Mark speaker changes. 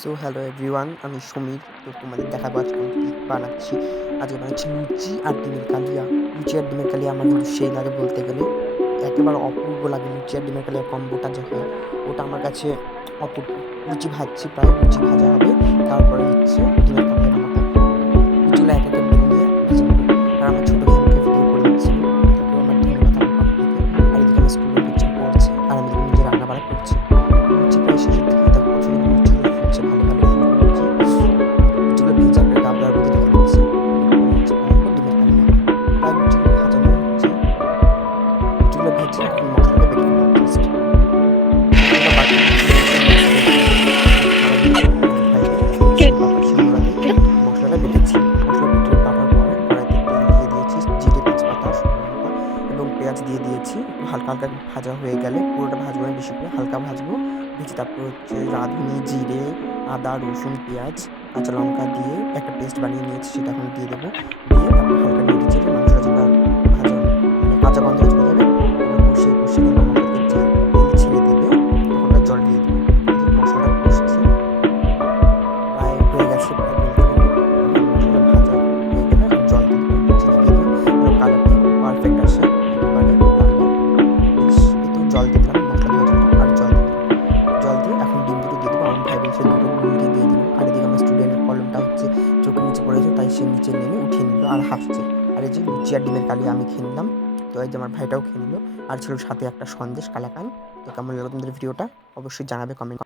Speaker 1: So hello everyone আমি সমীর। তো তোমাদের দেখাবো আজকে আমি কী বানাচ্ছি। আজকে বানাচ্ছি লুচি আর ডিমের কালিয়া। লুচি আর ডিমের কালিয়া আমার কিন্তু সেই লাগে বলতে গেলে। একেবারে অপূর্ব লাগে লুচি আর ডিমের কালিয়া কম্বোটা যে হয়, ওটা আমার কাছে অপূর্ব। লুচি ভাজছি প্রায়, লুচি ভাজা হবে। তারপরে হচ্ছে ডিমের লুচিগুলো ভেজে এখন মশলাটা বেটে নেব জাস্ট মশলাটা বেটেছি মশলা বেটে বাটার পরে কড়াইতে তেল দিয়ে দিয়েছি জিরে তেজপাতা শুকনো লঙ্কা এবং পেঁয়াজ দিয়ে দিয়েছি। হালকা হালকা ভাজা হয়ে গেলে পুরোটা ভাজবো না বেশি করে হালকা ভাজবো। ভেজে তারপর হচ্ছে রাঁধুনি জিরে আদা রসুন পেঁয়াজ কাঁচা লঙ্কা দিয়ে একটা পেস্ট বানিয়ে নিয়েছি সেটা এখন দিয়ে দেবো। দিয়ে তারপর হালকা জল দিলাম মশলা ধোয়া জন্য আর জল দিলাম জল দিয়ে এখন ডিম দুটো দিয়ে দেবো আমার ভাই বলছে দুটো মুরগি দিয়ে দিল আর এদিকে আমার স্টুডেন্টের কলমটা হচ্ছে চোখে নিচে পড়েছে তাই সে নিচে নেমে উঠিয়ে নিল আর হাসছে। আর এই যে লুচি আর ডিমের কালি আমি খেয়ে নিলাম। তো এই যে আমার ভাইটাও খেয়ে নিল। আর ছিল সাথে একটা সন্দেশ, কালাকান। তো কেমন লাগল তোমাদের ভিডিওটা? অবশ্যই জানাবে কমেন্ট